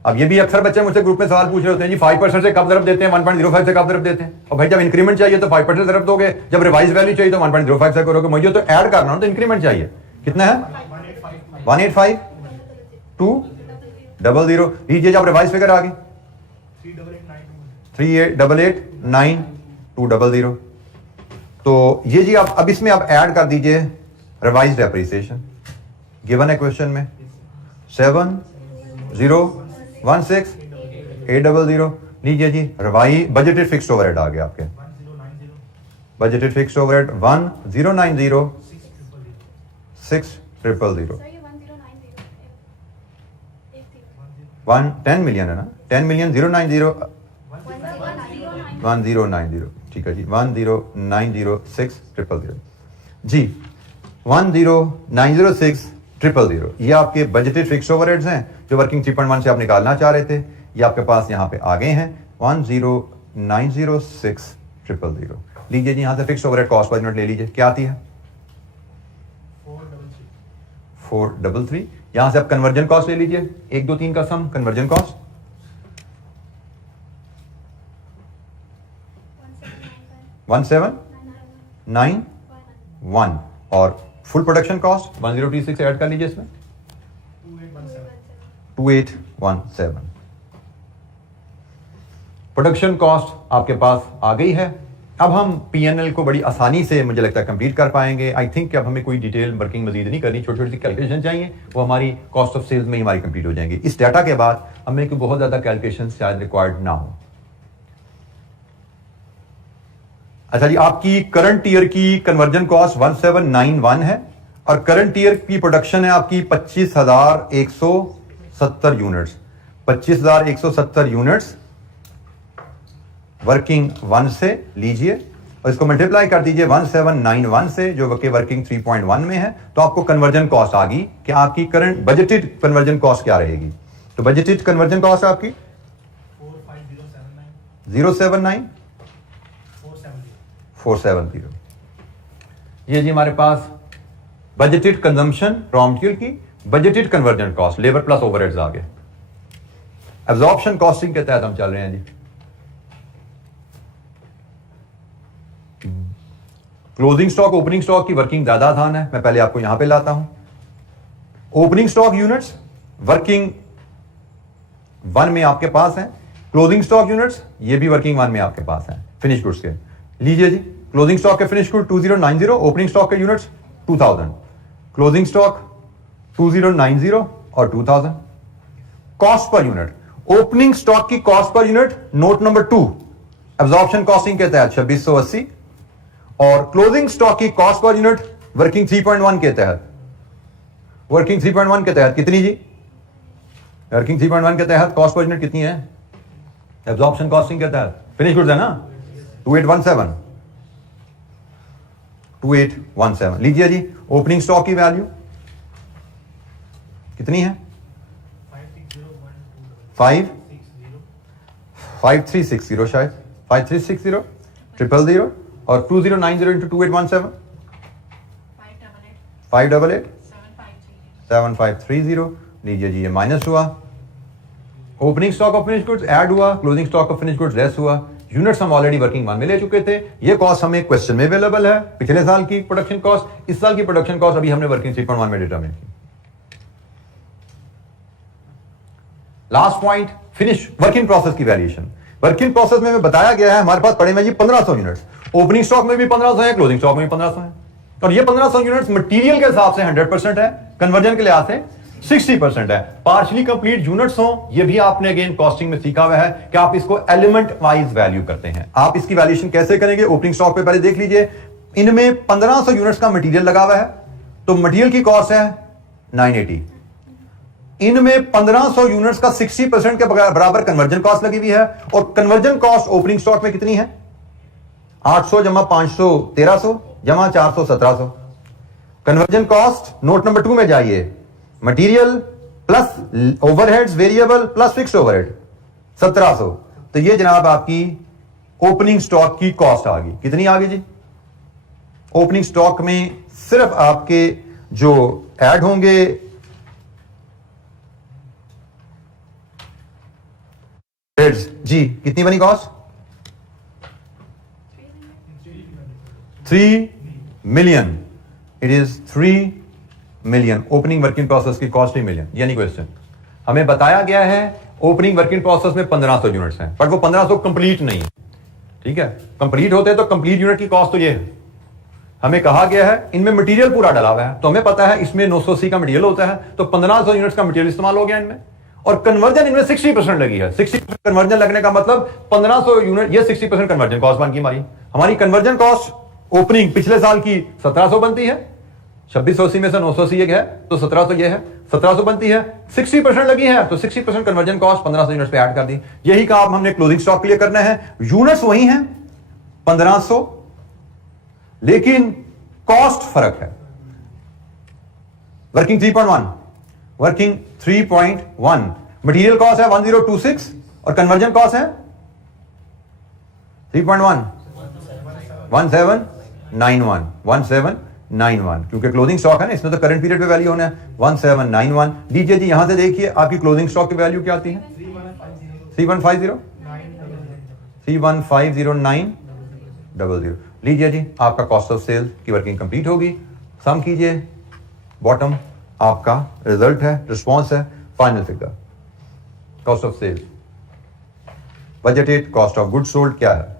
अब ये भी अक्सर बच्चे मुझसे ग्रुप में सवाल पूछ रहे होते हैं जी 5% से कब ज़रब देते हैं, 1.05 से कब ज़रब देते हैं। और भाई जब इंक्रीमेंट चाहिए तो 5% ज़रब दोगे, जब रिवाइज वैल्यू चाहिए तो 1.05 से करोगे। मुझे तो ऐड करना हो तो इंक्रीमेंट चाहिए। कितना है? 185 200। लीजिए जब रिवाइज फिगर आ गई 3889,200। तो ये जी आप अब इसमें आप ऐड कर दीजिए रिवाइज डेप्रिसिएशन गिवन है क्वेश्चन में 7016,800। लीजिए जी रिवाइज बजटेड फिक्स्ड ओवरहेड आ गया आपके, बजटेड फिक्स्ड ओवरहेड 1090,600। 10 मिलियन है ना, 10,090,1090। ठीक है जी 10,90,600 जी 10,90,600। ये आपके बजटेड फिक्स्ड ओवरहेड्स हैं जो वर्किंग 3.1 से आप निकालना चाह रहे थे। ये आपके पास यहाँ पे आ गए हैं 10,90,600। लीजिए जी यहाँ से fixed overhead cost per unit ले लीजिए, क्या आती है? 433। यहां से आप कन्वर्जन कॉस्ट ले लीजिए, 1 2 3 का सम कन्वर्जन कॉस्ट 1791 और फुल प्रोडक्शन कॉस्ट 1026 ऐड कर लीजिए इसमें 2817। प्रोडक्शन कॉस्ट आपके पास आ गई है। अब हम पीएनएल को बड़ी आसानी से मुझे लगता है कंप्लीट कर पाएंगे। आई थिंक कि अब हमें कोई डिटेल वर्किंग मजीद नहीं करनी, छोटी छोटी सी कैलकुलेशन चाहिए, वो हमारी कॉस्ट ऑफ सेल्स में ही हमारी कंप्लीट हो जाएंगी। इस डाटा के बाद हमें कोई बहुत ज्यादा कैलकुलेशन शायद रिक्वायर्ड ना हो। अच्छा जी, आपकी करंट ईयर की कन्वर्जन कॉस्ट 1791 है और करंट ईयर की प्रोडक्शन है आपकी 25,170 यूनिट्स। 25,170 यूनिट्स वर्किंग 1 से लीजिए और इसको मल्टीप्लाई कर दीजिए 1791 से जो कि वर्किंग 3.1 में है, तो आपको कन्वर्जन कॉस्ट आ गई कि आपकी करंट बजटेड कन्वर्जन कॉस्ट क्या रहेगी। तो बजटेड कन्वर्जन कॉस्ट आपकी 470 ये जी हमारे पास बजटेड कंजम्पशन रॉ मटेरियल की budgeted conversion cost, labour plus overheads आ गए। एब्जॉर्प्शन कॉस्टिंग के तहत हम चल रहे हैं जी। क्लोजिंग स्टॉक ओपनिंग स्टॉक की वर्किंग ज्यादा आसान है, मैं पहले आपको यहां पे लाता हूं। ओपनिंग स्टॉक यूनिट्स वर्किंग 1 में आपके पास है, क्लोजिंग स्टॉक यूनिट्स ये भी वर्किंग 1 में आपके पास है। फिनिश गुड्स के लीजिए जी, क्लोजिंग स्टॉक के फिनिश गुड 2090, ओपनिंग स्टॉक के यूनिट्स 2000, क्लोजिंग स्टॉक 2090 और 2000। Cost per unit, opening stock की cost per unit note number 2 absorption costing के तहत 2680 और क्लोजिंग स्टॉक की कॉस्ट पर यूनिट वर्किंग 3.1 के तहत, वर्किंग 3.1 के तहत कितनी जी, वर्किंग 3.1 के तहत कॉस्ट पर यूनिट कितनी है एब्जॉर्प्शन कॉस्टिंग के तहत, फिनिश गुड्स है ना 2817 लीजिए जी। ओपनिंग स्टॉक की वैल्यू कितनी है 5360 शायद 5360 000 और 2090 इंटू 2817 588 7530 लीजिए जी, ये माइनस हुआ। Opening stock of finish goods add हुआ, closing stock of finish goods less हुआ। यूनिट्स हम ऑलरेडी वर्किंग 1 में ले चुके थे। ये कॉस्ट हमें क्वेश्चन में अवेलेबल है, पिछले साल की प्रोडक्शन कॉस्ट, इस साल की प्रोडक्शन कॉस्ट अभी हमने वर्किंग 3.1 में डिटरमाइन की। Last point finish working process की वैल्यूएशन। वर्किंग प्रोसेस में बताया गया है हमारे पास पड़े में जी 1500 यूनिट्स, ओपनिंग स्टॉक में भी 1500 है, क्लोजिंग स्टॉक में भी 1500 है और ये 1500 यूनिट्स मटेरियल के हिसाब से 100% है, कन्वर्जन के लिहाज से 60% है। पार्शली कंप्लीट यूनिट्स हो, ये भी आपने अगेन कॉस्टिंग में सीखा हुआ है कि आप इसको एलिमेंट वाइज वैल्यू करते हैं। आप इसकी वैल्यूएशन कैसे करेंगे, ओपनिंग स्टॉक पे पहले देख लीजिए, इनमें 1500 यूनिट्स का मटेरियल लगा हुआ है तो मटेरियल की कॉस्ट है 980। इनमें 1500 यूनिट्स का 60% के बराबर कन्वर्जन कॉस्ट लगी हुई है और कन्वर्जन कॉस्ट ओपनिंग स्टॉक में कितनी है 800 जमा 500 1300 जमा 400 1700। कन्वर्जन कॉस्ट नोट नंबर 2 में जाइए, material plus overheads variable plus fixed overhead 1700। तो ये जनाब आपकी ओपनिंग स्टॉक की कॉस्ट आ गई। कितनी आ गई जी ओपनिंग स्टॉक में? सिर्फ आपके जो ऐड होंगे जी, कितनी बनी cost 3 million. It is 3 million. Opening working process की कॉस्ट 3 मिलियन। यानी क्वेश्चन हमें बताया गया है ओपनिंग वर्किंग प्रोसेस में 1500 यूनिट्स हैं, बट वो 1500 कंप्लीट नहीं है। ठीक है, कंप्लीट होते तो कंप्लीट यूनिट की कॉस्ट तो ये है। हमें कहा गया है इनमें मटेरियल पूरा डला हुआ है, तो हमें पता है इसमें 980 का मटेरियल होता है, तो 1500 यूनिट्स का मटेरियल इस्तेमाल हो गया इनमें और कन्वर्जन इनमें 60% लगी है। 60% कन्वर्जन लगने का मतलब 1500 यूनिट, ये 60% कन्वर्जन कॉस्ट बन गई हमारी कन्वर्जन कॉस्ट ओपनिंग पिछले साल की 1700 बनती है, 2680 में से 980 एक है तो 1700 ये है, 1700 बनती है, 60% लगी है तो 60% कन्वर्जन कॉस्ट 1500 यूनिट्स पे ऐड कर दी। यही काम हमने क्लोजिंग स्टॉक के लिए करना है। यूनिट्स वही हैं 1500, लेकिन कॉस्ट फर्क है। वर्किंग 3.1, वर्किंग 3.1 मटेरियल कॉस्ट है 1026 और कन्वर्जन कॉस्ट है 3.1 1791 1791, क्योंकि क्लोजिंग स्टॉक है ना, इसमें तो करंट पीरियड पे वैल्यू होना है 1791। लीजिए जी, यहां से देखिए आपकी क्लोजिंग स्टॉक की वैल्यू क्या आती है 3150। लीजिए जी, आपका कॉस्ट ऑफ सेल की वर्किंग कंप्लीट होगी। सम कीजिए, बॉटम आपका रिजल्ट है, रिस्पॉन्स है, final figure cost of sale, budgeted cost of goods sold क्या है।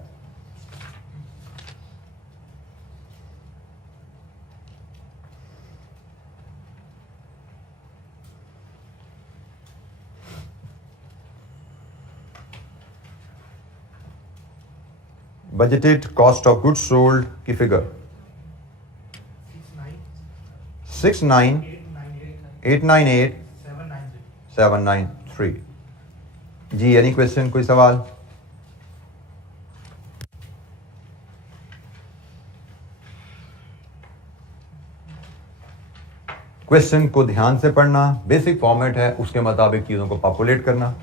Budgeted cost of goods sold की फिगर 69,898,793। जी, एनी क्वेश्चन, कोई सवाल? क्वेश्चन को ध्यान से पढ़ना, बेसिक फॉर्मेट है, उसके मुताबिक चीजों को पॉपुलेट करना।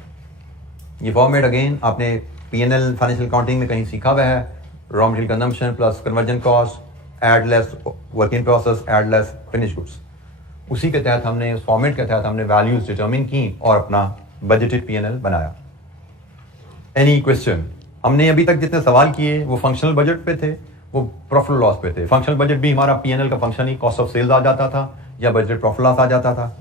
ये फॉर्मेट अगेन आपने पीएनएल फाइनेंशियल अकाउंटिंग में कहीं सीखा हुआ है। Raw material consumption plus conversion cost, add less work in process, add less finish goods. उसी के तहत हमने, उस फॉर्मेट के तहत हमने वैल्यूज डिटरमिन की और अपना बजटेड पीएनएल बनाया। Any question? हमने अभी तक जितने सवाल किए वो फंक्शनल बजट पे थे, वो प्रॉफिट लॉस पे थे। फंक्शनल बजट भी हमारा पीएनएल का फंक्शन ही कॉस्ट ऑफ सेल्स आ जाता था या बजट प्रॉफिट लॉस आ जाता था।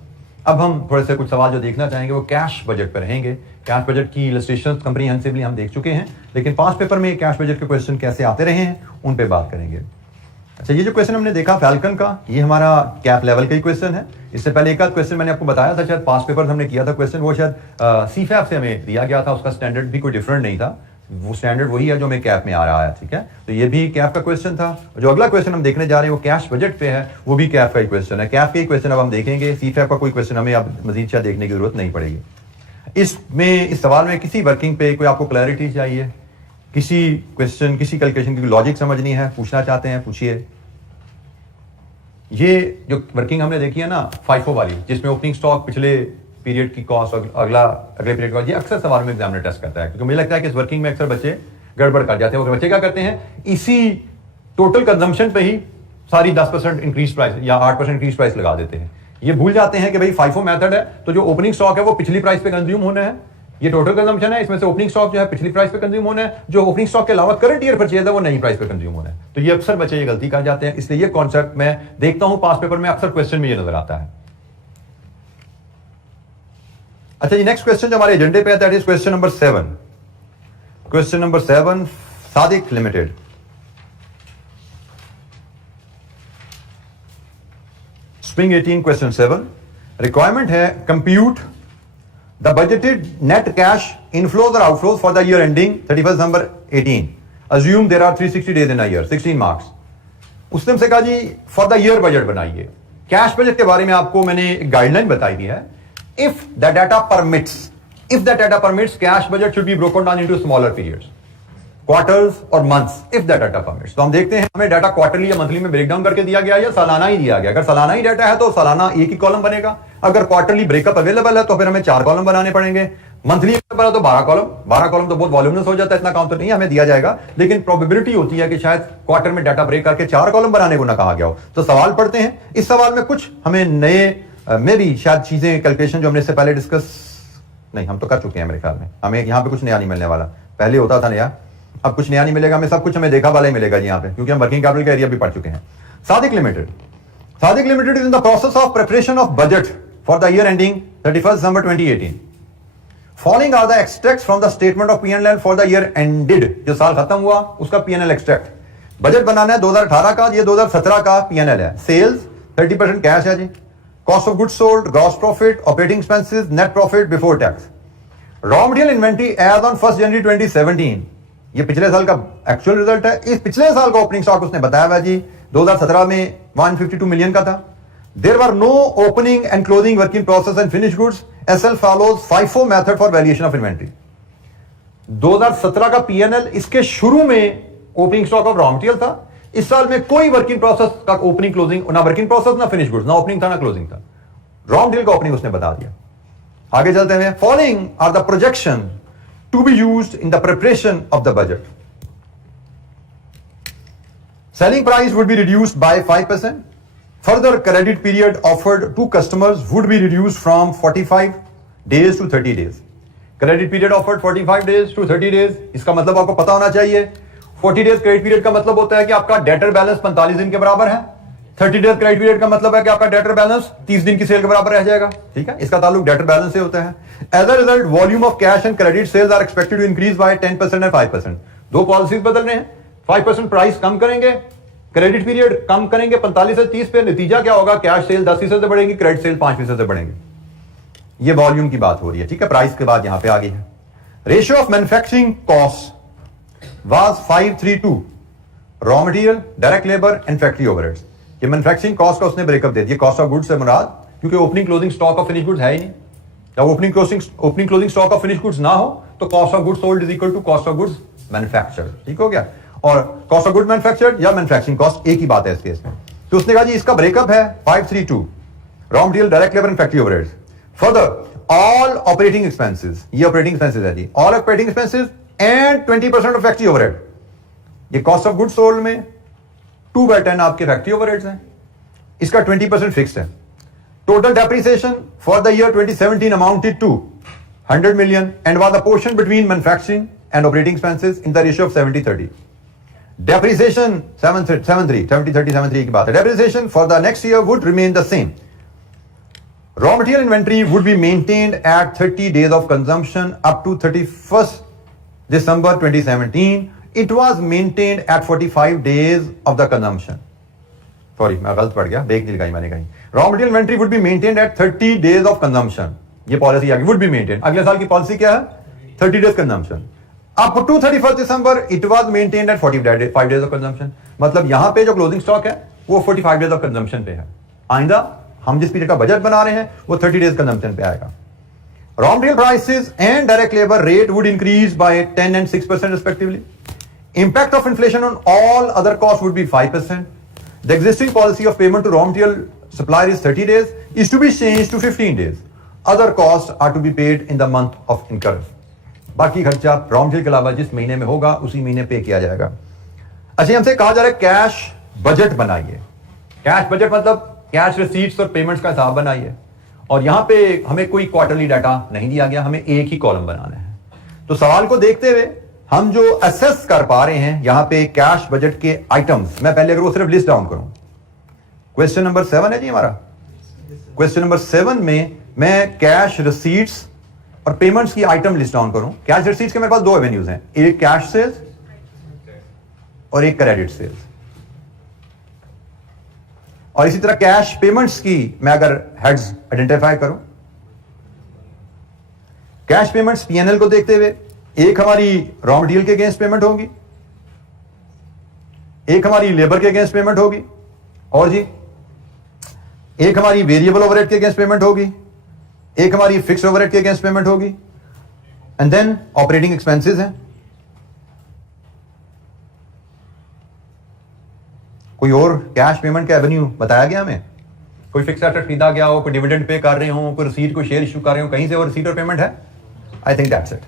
अब हम थोड़े से कुछ सवाल जो देखना चाहेंगे वो कैश बजट पर रहेंगे। कैश बजट की इलस्ट्रेशन कंप्रीहेंसिवली हम देख चुके हैं, लेकिन पास पेपर में कैश बजट के क्वेश्चन कैसे आते रहे हैं उन पे बात करेंगे। अच्छा, ये जो क्वेश्चन हमने देखा फैल्कन का, ये हमारा कैप लेवल का ही क्वेश्चन है। इससे पहले एक आध क्वेश्चन मैंने आपको बताया था, शायद पास पेपर हमने किया था क्वेश्चन, वो शायद सीफैप से हमें दिया गया था, उसका स्टैंडर्ड भी कोई डिफरेंट नहीं था, वो स्टैंडर्ड वही है जो हमें कैप में आ रहा है। ठीक है, तो ये भी कैप का क्वेश्चन था। जो अगला क्वेश्चन हम देखने जा रहे हैं वो कैश बजट पे है, वो भी कैप का ही क्वेश्चन है। कैप के ही क्वेश्चन अब हम देखेंगे, सीफैप का कोई क्वेश्चन हमें अब मजीद शायद देखने की जरूरत नहीं पड़ेगी। इस सवाल में किसी वर्किंग पे कोई आपको क्लैरिटी चाहिए, किसी क्वेश्चन, किसी कैलकुलेशन की लॉजिक समझनी है, पूछना चाहते हैं, पूछिए। ये जो वर्किंग हमने देखी है ना फाइफो वाली, जिसमें ओपनिंग स्टॉक, पिछले पीरियड की कॉस्ट और अगले पीरियड का, ये अक्सर सवाल में एग्जामिनर टेस्ट करता है, क्योंकि मुझे लगता है कि इस वर्किंग में अक्सर बच्चे गड़बड़ कर जाते हैं। वो बच्चे क्या करते हैं, इसी टोटल कंजम्पशन पे ही सारी 10% इंक्रीज प्राइस या 8% इंक्रीज प्राइस लगा देते हैं। ये भूल जाते हैं कि भाई फाइफो मेथड है, तो जो ओपनिंग स्टॉक है वो पिछली प्राइस पे कंज्यूम होना है। ये टोटल कंजम्पशन है, इसमें से ओपनिंग स्टॉक जो है पिछली प्राइस पे कंज्यूम होना है, जो ओपनिंग स्टॉक के अलावा करंट ईयर परचेज है वो नई प्राइस पे कंज्यूम होना है। तो ये अक्सर बच्चे ये गलती कर जाते हैं, इसलिए ये कॉन्सेप्ट मैं देखता हूं पास पेपर में अक्सर क्वेश्चन में ये नजर आता है। अच्छा, ये नेक्स्ट क्वेश्चन जो हमारे एजेंडे पे है, that is question number 7। Question number 7, Sadiq limited. Spring 18 question 7 requirement है, compute the budgeted net cash inflows or outflows for the year ending 31st December 18. Assume there are 360 days in a year, 16 marks. उसने हमसे कहा जी for the year budget बनाइए। Cash budget के बारे में आपको मैंने एक गाइडलाइन बताई दी है, if the data permits cash budget should be broken down into smaller periods, quarters और months, if the data permits. तो हम देखते हैं हमें डाटा क्वार्टरली या मंथली में ब्रेक डाउन करके दिया गया या सालाना ही दिया गया। अगर सालाना ही डाटा है तो सालाना एक ही कॉलम बनेगा, अगर क्वार्टरली ब्रेकअप अवेलेबल है तो फिर हमें 4 कॉलम बनाने पड़ेंगे, मंथली अवेलेबल है तो 12 कॉलम। 12 कॉलम तो बहुत वॉल्यूमनस हो जाता है, इतना काम तो नहीं हमें दिया जाएगा, लेकिन प्रोबेबिलिटी होती है कि शायद क्वार्टर में डाटा ब्रेक करके 4 कॉलम बनाने को ना कहा गया हो। तो सवाल पढ़ते हैं, इस सवाल में कुछ हमें नए में भी शायद चीजें, कैलकुलेशन जो हमने इससे पहले डिस्कस नहीं, हम तो कर चुके हैं मेरे ख्याल में, हमें यहाँ पे कुछ नया नहीं मिलने वाला। पहले होता था नया, अब कुछ नया नहीं मिलेगा, हमें सब कुछ हमें देखा वाला ही मिलेगा जी यहाँ पे, क्योंकि हम वर्किंग कैपिटल का एरिया भी पढ़ चुके हैं। Sadiq limited is in the process of preparation of budget for the year ending 31st December 2018. Following are the extracts from the statement of PNL for the year ended, जो साल खत्म हुआ उसका पीएनएल एक्सट्रैक्ट। बजट बनाना है 2018 का, ये 2017 का PNL है। सेल्स 30% कैश है जी, cost of goods sold, gross profit, operating expenses, net profit before tax. Raw material inventory as on 1 January 2017, ये पिछले साल का एक्चुअल रिजल्ट है। इस पिछले साल का ओपनिंग स्टॉक उसने बताया हुआ जी 2017 में 152 मिलियन का था। There were no opening and closing work in process and finish goods, SL follows FIFO method for valuation of inventory. 2017 का पीएनएल, इसके शुरू में opening stock of raw material था। इस साल में कोई वर्क इन प्रोसेस का ओपनिंग क्लोजिंग, ना वर्क इन प्रोसेस ना फिनिश गुड्स, ना ओपनिंग था ना क्लोजिंग था। रॉ मटेरियल का ओपनिंग उसने बता दिया। आगे चलते हैं, following are the projection to be used in the preparation of the budget. Selling price would be reduced by 5%, Further, credit period offered to customers would be reduced from 45 days to 30 days. Credit period offered 45 days to 30 days. इसका मतलब आपको पता होना चाहिए 40 days credit period का मतलब होता है कि आपका डेटर बैलेंस 45 दिन के बराबर है। 30 days क्रेडिट पीरियड का मतलब है कि आपका डेटर बैलेंस 30 दिन की सेल के बराबर रह जाएगा। ठीक है, इसका ताल्लुक डेटर बैलेंस से होता है। As a result volume of cash and credit sales are expected to increase by 10% and 5%। दो पॉलिसीज बदल रहे हैं, 5% प्राइस कम करेंगे, क्रेडिट पीरियड कम करेंगे 45 से 30 पे। नतीजा क्या होगा? कैश सेल 10% से बढ़ेगी, क्रेडिट सेल 5% से बढ़ेंगे। ये वॉल्यूम की बात हो रही है। ठीक है, प्राइस के बाद यहां पे आ गई है। Ratio of manufacturing cost was 5:3:2, raw material, direct labour and factory overheads. ये मैन्युफैक्चरिंग कॉस्ट का उसने ब्रेकअप दे दिया। कॉस्ट ऑफ गुड्स से मुराद, क्योंकि opening closing stock of finish goods है ही नहीं। जब opening closing stock of finish goods ना हो तो cost of goods sold is equal to cost of goods manufactured. ठीक हो गया। और कॉस्ट ऑफ गुड मैन्युफैक्चर्ड या मैन्युफैक्चरिंग कॉस्ट एक ही बात है इस केस में। तो उसने कहा जी इसका ब्रेकअप है 5:3:2, raw material, direct labour and factory overheads. Further all operating expenses, ये ऑपरेटिंग एक्सपेंसेस है जी, all operating expenses and 20% of factory overhead. ये कॉस्ट ऑफ गुड्स सोल्ड में 2/10 आपके फैक्ट्री ओवरहेड्स हैं, इसका 20% फिक्स्ड है। Total depreciation for the year 2017 amounted to 100 million and was a portion between manufacturing and operating expenses in the ratio of 70-30. Depreciation 70-30 की बात है। Depreciation for the next year would remain the same. Raw material inventory would be maintained at 30 days of consumption up to 31st December 2017. It was maintained at 45 days of the consumption. Sorry, मैं गलत पढ़ गया, break नहीं लगाई मैंने कहीं। Raw material inventory would be maintained at 30 days of consumption. ये policy आगे would be maintained। अगले साल की पॉलिसी क्या है? 30 days consumption. Up to 31st December it was maintained at 45 days of consumption। मतलब यहां पे जो क्लोजिंग स्टॉक है वो 45 days of consumption पे है। आइंदा हम जिस पीरियड का बजट बना रहे हैं वो 30 days consumption पे आएगा। Raw material prices and direct labor rate would increase by 10 and 6% respectively. Impact of inflation on all other costs would be 5%. The existing policy of payment to raw material supplier is 30 days is to be changed to 15 days. Other costs are to be paid in the month of incurrence. बाकी खर्चा raw material के अलावा जिस महीने में होगा उसी महीने पे किया जाएगा। अच्छा, हमसे कहा जा रहा है कैश बजट बनाइए। कैश बजट मतलब कैश रिसीट्स और पेमेंट्स का हिसाब बनाइए। और यहां पे हमें कोई क्वार्टरली डाटा नहीं दिया गया, हमें एक ही कॉलम बनाना है। तो सवाल को देखते हुए हम जो असेस कर पा रहे हैं यहां पे कैश बजट के आइटम्स, मैं पहले अगर वो सिर्फ लिस्ट डाउन करूं, क्वेश्चन नंबर 7 है जी हमारा। क्वेश्चन नंबर 7 में मैं कैश रिसीट्स और पेमेंट्स की आइटम लिस्ट डाउन करूं। कैश रिसीट्स के मेरे पास दो एवेन्यूज हैं, एक कैश सेल्स और एक क्रेडिट सेल्स। और इसी तरह कैश पेमेंट्स की मैं अगर हेड्स आइडेंटिफाई करूं, कैश पेमेंट्स पीएनएल को देखते हुए एक हमारी रॉ मटेरियल के अगेंस्ट पेमेंट होगी, एक हमारी लेबर के अगेंस्ट पेमेंट होगी, और जी एक हमारी वेरिएबल ओवरहेड के अगेंस्ट पेमेंट होगी, एक हमारी फिक्स ओवरहेड के अगेंस्ट पेमेंट होगी, एंड देन ऑपरेटिंग एक्सपेंसेस हैं। कोई और कैश पेमेंट का एवेन्यू बताया गया हमें? कोई फिक्स एसेट खरीदा गया हो, कोई डिविडेंड पे कर रहे हो, कोई रिसीट, कोई शेयर इशू कर रहे हो, कहीं से और रिसीट और पेमेंट है? I think that's it.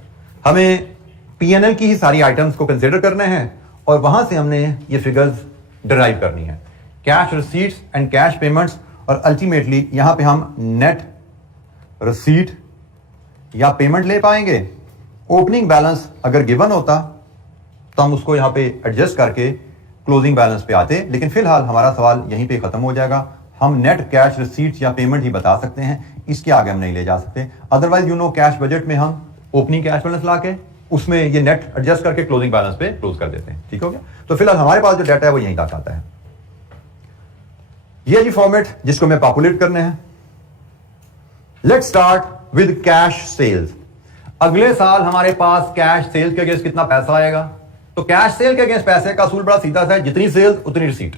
हमें पीएनएल की ही सारी आइटम्स को कंसीडर करना है और वहां से हमने ये फिगर्स डिराइव करनी है, cash receipts and cash payments. और अल्टीमेटली यहां पे हम नेट रिसीट या पेमेंट ले पाएंगे। ओपनिंग बैलेंस अगर गिवन होता तो हम उसको यहां पे एडजस्ट करके क्लोजिंग बैलेंस पे आते, लेकिन फिलहाल हमारा सवाल यहीं पे खत्म हो जाएगा। हम नेट कैश रिसीट्स या पेमेंट ही बता सकते हैं, इसके आगे हम नहीं ले जा सकते। अदरवाइज कैश बजट में हम ओपनिंग कैश बैलेंस ला के उसमें ये नेट एडजस्ट करके क्लोजिंग बैलेंस पे क्लोज कर देते हैं। ठीक हो गया? तो फिलहाल हमारे पास जो डाटा है वो यहीं तक आता है। ये जी फॉर्मेट जिसको मैं पॉपुलेट करने हैं। Let's start with cash sales. अगले साल हमारे पास कैश सेल्स के अगेंस्ट कितना पैसा आएगा? तो कैश सेल के अगेंस्ट पैसे का असूल बड़ा सीधा सा है, जितनी सेल्स उतनी रिसीट,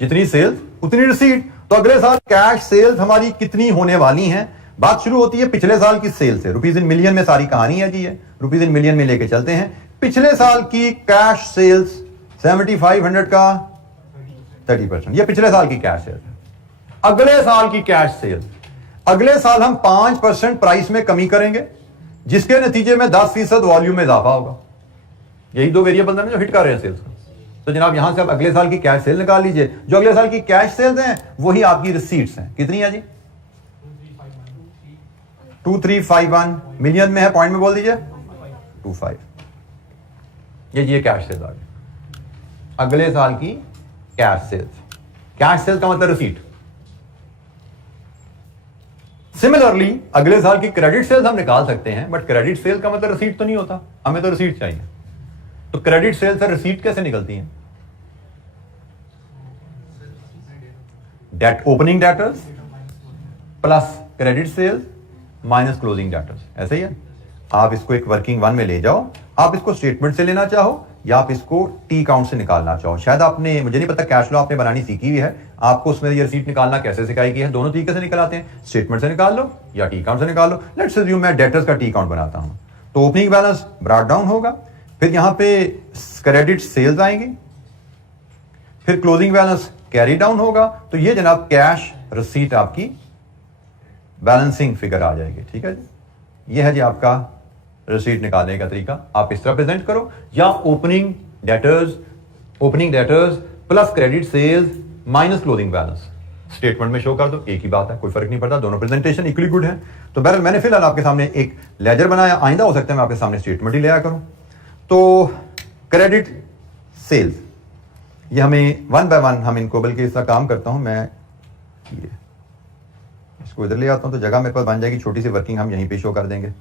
जितनी सेल्स उतनी रिसीट। तो अगले साल कैश सेल्स हमारी कितनी होने वाली हैं? बात शुरू होती है पिछले साल की सेल से। रुपीज इन मिलियन में सारी कहानी है जी, है रुपीज इन मिलियन में लेके चलते हैं। पिछले साल की कैश सेल्स 7500 का 30%, ये पिछले साल की कैश सेल्स है। अगले साल की कैश सेल्स, अगले साल हम 5% प्राइस में कमी करेंगे, जिसके नतीजे में 10% वॉल्यूम में इजाफा होगा। यही दो वेरिएबल है जो हिट कर रहे हैं सेल्स को। तो जनाब यहां से आप अगले साल की कैश सेल निकाल लीजिए। जो अगले साल की कैश सेल्स हैं वही आपकी रिसीट्स हैं। कितनी है जी? 2351 मिलियन में है, पॉइंट में बोल दीजिए 25। ये कैश सेल्स आ गई अगले साल की कैश सेल्स। कैश सेल्स का मतलब रिसीट। सिमिलरली अगले साल की क्रेडिट सेल्स हम निकाल सकते हैं, बट क्रेडिट सेल का मतलब रिसीट तो नहीं होता, हमें तो रिसीट चाहिए। तो क्रेडिट सेल से रिसीट कैसे निकलती है? Debt opening debtors plus credit sales minus closing debtors, ऐसे ही है। आप इसको एक वर्किंग वन में ले जाओ, आप इसको स्टेटमेंट से लेना चाहो या आप इसको टी अकाउंट से निकालना चाहो। शायद आपने, मुझे नहीं पता, कैश फ्लो आपने बनानी सीखी हुई है, आपको उसमें ये रिसीट निकालना कैसे सिखाई गई है। दोनों तरीके से निकलाते हैं, स्टेटमेंट से निकाल लो या टी अकाउंट से निकाल लो। लेट्स अज्यूम मैं डेटर्स का टी अकाउंट बनाता हूं, तो ओपनिंग बैलेंस ब्रॉट डाउन होगा, फिर यहां पे क्रेडिट सेल्स आएंगी, फिर क्लोजिंग बैलेंस कैरी डाउन होगा। तो ये जनाब कैश रिसीट आपकी बैलेंसिंग फिगर आ जाएगी। ठीक है जी, ये है जी आपका रिसीट निकालने का तरीका। आप इस तरह प्रेजेंट करो, या opening debtors plus credit sales minus closing balance statement में शो कर दो, एक ही बात है, कोई फर्क नहीं पड़ता, दोनों प्रेजेंटेशन इक्वली गुड है। तो बहरहाल मैंने फिलहाल आपके सामने एक लेजर बनाया, आइंदा हो सकता है मैं आपके सामने स्टेटमेंट ही ले आया करूं। तो क्रेडिट सेल्स ये हमें वन बाय वन हम इनको, बल्कि इसका काम करता हूं मैं, ये इसको इधर ले आता हूं तो जगह मेरे पास बन जाएगी, छोटी सी वर्किंग हम यहीं पे शो कर देंगे।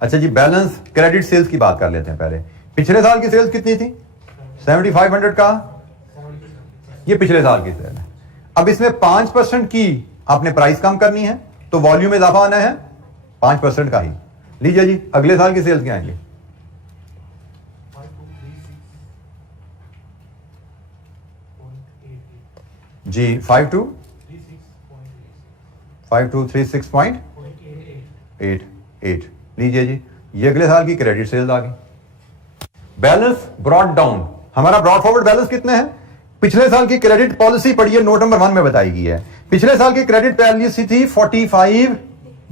अच्छा जी, बैलेंस क्रेडिट सेल्स की बात कर लेते हैं पहले। पिछले साल की सेल्स कितनी थी? 7500 का, ये पिछले साल की सेल है। अब इसमें 5% की आपने प्राइस कम करनी है, तो वॉल्यूम इजाफा आना है 5% का ही। लीजिए जी, अगले साल की सेल्स क्या आएंगी? जी 5236.88। लीजिए जी, ये अगले साल की क्रेडिट सेल्स आ गई। बैलेंस ब्रॉट डाउन, हमारा ब्रॉट फॉरवर्ड बैलेंस कितने हैं? पिछले साल की क्रेडिट पॉलिसी पढ़िए, नोट नंबर 1 में बताई गई है। पिछले साल की क्रेडिट पॉलिसी थी 45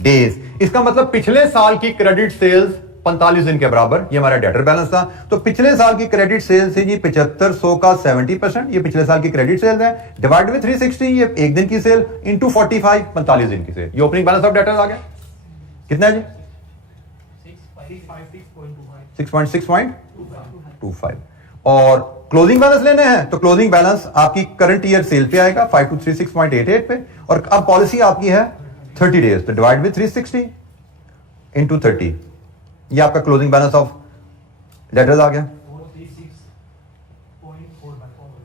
डेज। इसका मतलब पिछले साल की क्रेडिट सेल्स 45 दिन के बराबर, ये हमारा डेटर बैलेंस था। तो पिछले साल की क्रेडिट सेल्स है जी 7500 का 70%, ये पिछले साल की क्रेडिट सेल्स है, डिवाइड विद 360, ये एक दिन की सेल, इंटू 45, 45 दिन की सेल। ये ओपनिंग बैलेंस ऑफ डेटर्स आ गया। कितना है जी? 6.6.25। और क्लोजिंग बैलेंस लेने हैं तो क्लोजिंग बैलेंस आपकी करंट ईयर सेल पे आएगा 5236.88 पे, और अब पॉलिसी आपकी है 30 डेज, तो डिवाइड विद 360 इंटू 30, ये आपका क्लोजिंग बैलेंस ऑफ डेटर्स आ गया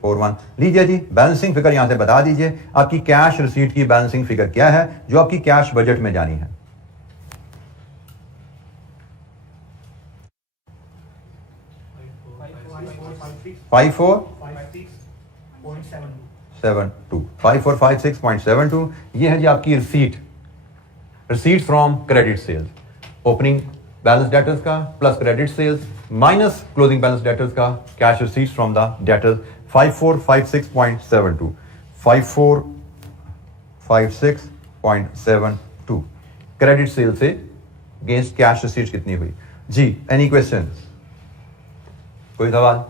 41। लीजिए जी, बैलेंसिंग फिगर यहां से बता दीजिए, आपकी कैश रिसीट की बैलेंसिंग फिगर क्या है जो आपकी कैश बजट में जानी है? Five four 5456.72। ये है जी आपकी receipt from credit sales. Opening balance debtors का plus credit sales minus closing balance debtors का cash receipts from the debtors 5456.72। 5456.72 credit sale से अगेंस्ट कैश रिसीट्स कितनी हुई जी? एनी क्वेश्चन, कोई सवाल?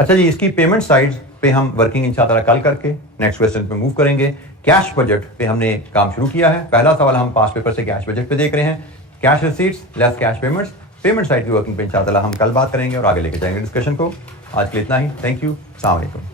अच्छा जी, इसकी पेमेंट साइड पे हम वर्किंग इंशाअल्लाह कल करके नेक्स्ट क्वेश्चन पे मूव करेंगे। कैश बजट पे हमने काम शुरू किया है। पहला सवाल हम पास पेपर से कैश बजट पे देख रहे हैं, cash receipts less cash payments. Payment side की वर्किंग पे इंशाअल्लाह हम कल बात करेंगे और आगे लेके जाएंगे डिस्कशन को। आज के लिए इतना ही, थैंक यू, अस्सलाम वालेकुम।